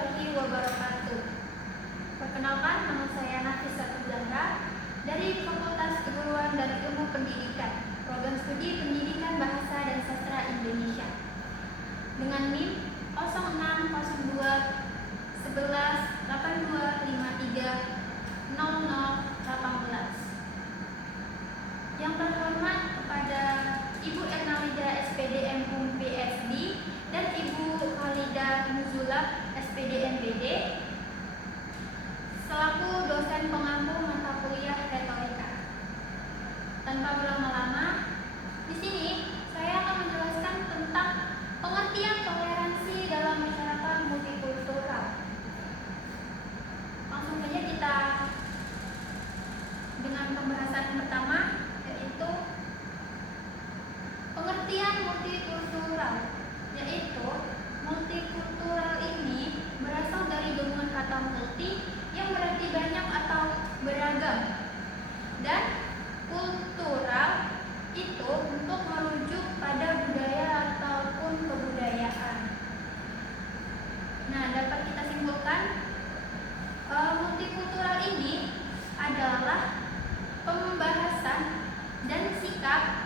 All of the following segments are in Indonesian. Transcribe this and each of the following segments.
warahmatullahi wabarakatuh. Perkenalkan, nama saya Nafisah Zahra dari Fakultas Keguruan dan Ilmu Pendidikan, Program Studi Pendidikan Bahasa dan Sastra Indonesia. Dengan NIM 0602 11 8253 0018. Yang terhormat kepada Ibu Ernalida SPD MUM PSD dan Ibu Khalida Nuzula SPD MBD selaku dosen pengampu mata kuliah retorika. Tanpa berlama-lama, di sini saya akan menjelaskan tentang pengertian toleransi dalam masyarakat multikultural. Langsung saja kita dengan pembahasan pertama, yaitu pengertian multikultural. Yaitu multikultural ini berasal dari gabungan kata multi yang berarti banyak atau beragam, dan kultural itu untuk merujuk pada budaya ataupun kebudayaan. Nah, dapat kita simpulkan multikultural ini adalah pembahasan dan sikap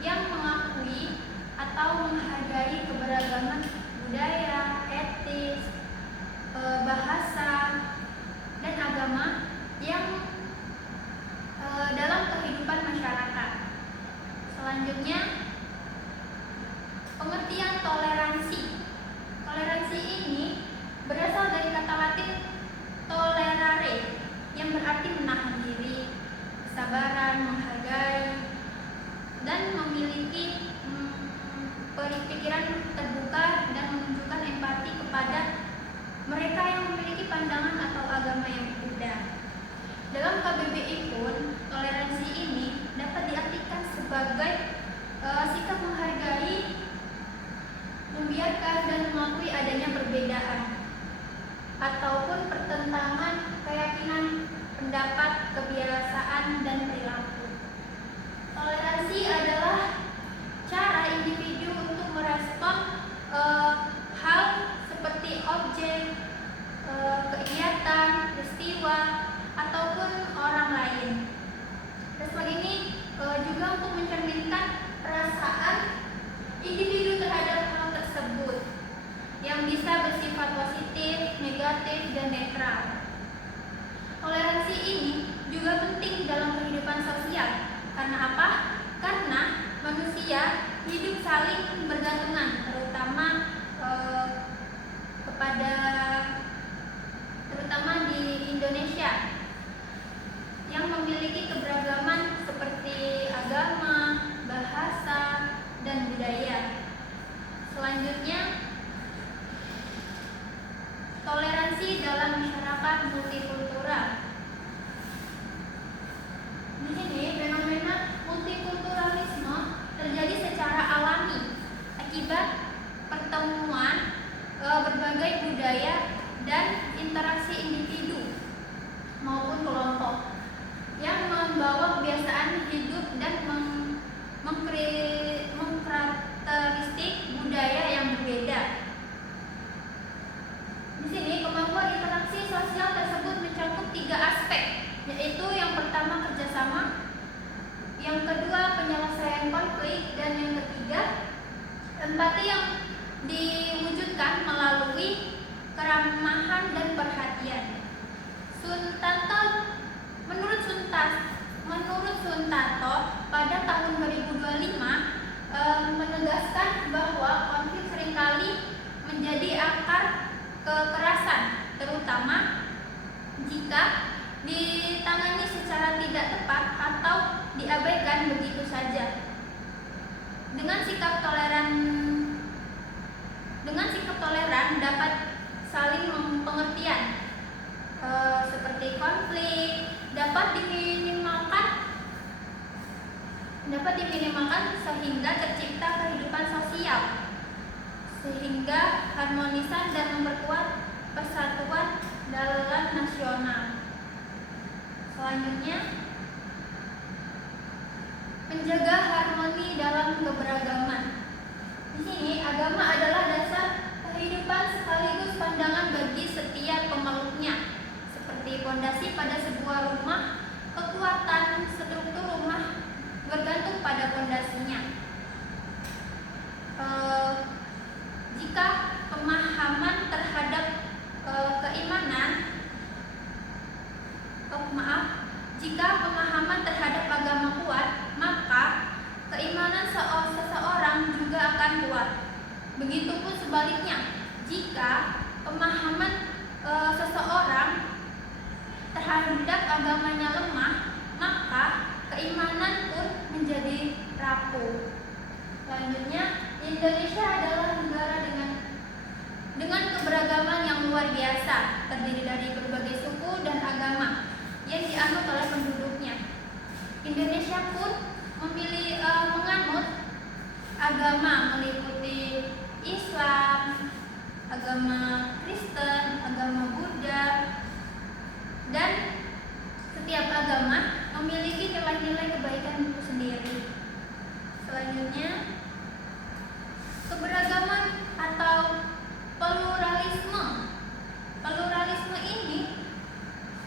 yang mengakui atau menghargai keberagaman budaya, etis, bahasa, dan agama yang dalam kehidupan masyarakat. Selanjutnya, pengertian toleransi. Toleransi ini berasal dari kata Latin tolerare, yang berarti menahan diri, kesabaran, menghargai, dan memiliki pikiran terbuka dan menunjukkan empati kepada mereka yang memiliki pandangan atau agama yang berbeda. Dalam KBBI pun, toleransi ini dapat diartikan sebagai sikap menghargai, membiarkan dan mengakui adanya perbedaan ataupun pertentangan keyakinan, pendapat, kebiasaan, dan perilaku. Toleransi adalah cara individu untuk merespon hal seperti objek, kegiatan, peristiwa, ataupun orang lain. Respon ini juga untuk mencerminkan perasaan individu terhadap hal tersebut yang bisa bersifat positif, negatif, dan netral. Toleransi ini juga penting dalam kehidupan sosial. Karena apa? Karena manusia hidup saling bergantungan, terutama di Indonesia yang memiliki keberagaman seperti agama, bahasa, dan budaya. Selanjutnya, toleransi dalam masyarakat multikultural. Di sini fenomena multikulturalisme terjadi secara alami akibat pertemuan berbagai budaya dan interaksi individu maupun kelompok yang membawa kebiasaan hidup dan mengkarakteristik budaya yang berbeda. Di sini kemampuan interaksi sosial tersebut mencakup 3 aspek, yaitu yang pertama kerjasama, yang kedua penyelesaian konflik, dan yang ketiga empati yang diwujudkan melalui keramahan dan perhatian. Menurut Suntanto pada tahun 2025 menegaskan bahwa konflik seringkali menjadi akar kekerasan, terutama jika ditangani secara tidak tepat atau diabaikan begitu saja. Dengan sikap toleran dapat saling pengertian seperti konflik dapat diminimalkan sehingga tercipta kehidupan sosial, sehingga harmonisan dan memperkuat persatuan dalam nasional. Selanjutnya, menjaga harmoni dalam keberagaman. Di sini agama adalah dasar kehidupan sekaligus pandangan bagi seperti pondasi pada sebuah rumah, kekuatan struktur rumah bergantung pada pondasinya. Jika pemahaman terhadap jika pemahaman terhadap agama kuat, maka keimanan seseorang juga akan kuat. Begitupun sebaliknya, jika pemahaman seseorang terhadap agamanya lemah, maka keimanan pun menjadi rapuh. Selanjutnya, Indonesia adalah negara dengan keberagaman yang luar biasa, terdiri dari berbagai suku dan agama yang dianut oleh penduduknya. Indonesia pun menganut agama meliputi Islam, agama Kristen, agama Buddha, dan setiap agama memiliki nilai-nilai kebaikan itu sendiri. Selanjutnya, keberagaman atau pluralisme. Pluralisme ini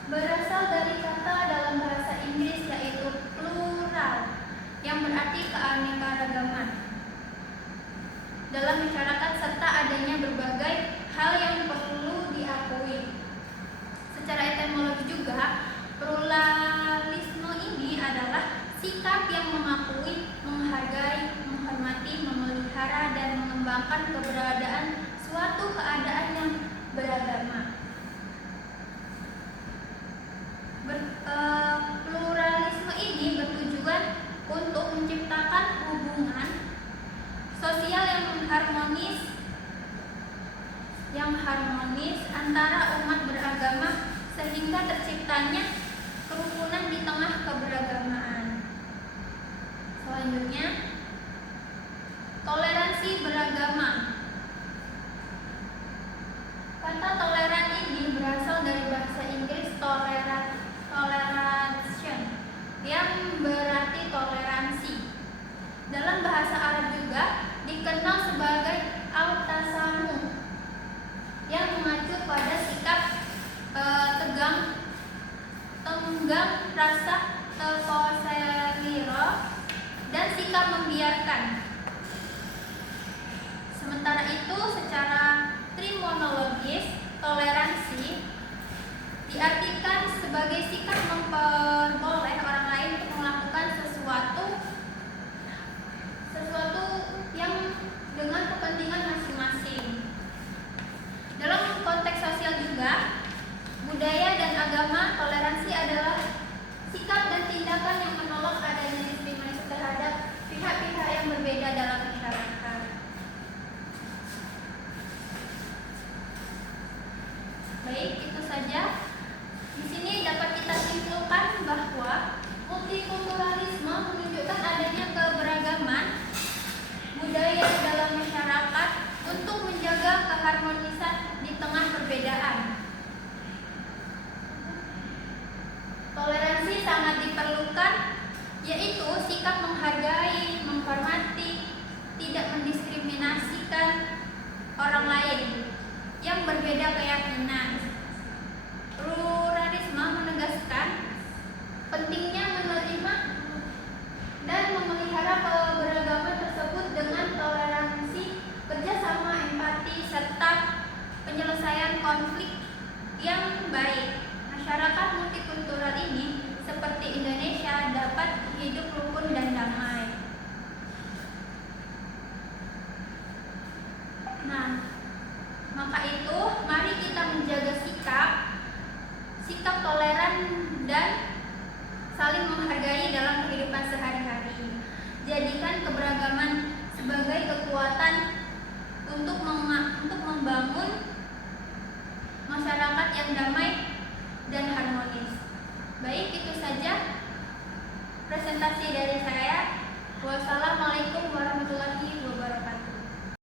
berasal dari kata dalam bahasa Inggris yaitu plural, yang berarti keanekaragaman dalam masyarakat serta adanya berbagai hal yang perlu diakui. Secara etimologi juga, pluralisme ini adalah sikap yang mengakui, menghargai, menghormati, memelihara, dan mengembangkan keberadaan suatu keadaan yang beragama. Pluralisme ini bertujuan untuk menciptakan hubungan sosial yang harmonis antara umat beragama sehingga terciptanya kerukunan di tengah keberagamaan. Selanjutnya, toleransi beragama. Kata toleran ini berasal dari bahasa Inggris toleration, yang berarti toleransi. Dalam bahasa Arab juga dikenal sebagai al-tasamuh, yang mengacu pada sikap tenggang rasa tekoseliro dan sikap membiarkan. Sementara itu, secara terminologis, toleransi diartikan sebagai sikap memperboleh orang lain untuk melakukan sesuatu yang dengan kepentingan masing-masing. Dalam konteks sosial juga, budaya dan agama, toleransi adalah sikap dan tindakan yang menolak adanya diskriminasi terhadap pihak-pihak yang berbeda dalam masyarakat. Baik, itu saja. Di sini dapat kita simpulkan bahwa multikulturalisme menunjukkan adanya keberagaman budaya dalam masyarakat untuk menjaga keharmonisan di tengah perbedaan. Toleransi sangat diperlukan, yaitu sikap menghargai, menghormati, tidak mendiskriminasikan orang lain yang berbeda keyakinan. Pluralisme menegaskan pentingnya menerima dan memelihara keberagaman tersebut dengan toleransi, kerjasama, empati, serta penyelesaian konflik yang baik. Masyarakat multikultural ini seperti Indonesia dapat hidup rukun dan damai. Nah, maka itu mari kita menjaga sikap toleran dan saling menghargai dalam kehidupan sehari-hari. Jadikan keberagaman sebagai kekuatan untuk membangun masyarakat yang damai dan harmonis. Baik, itu saja presentasi dari saya. Wassalamualaikum warahmatullahi wabarakatuh.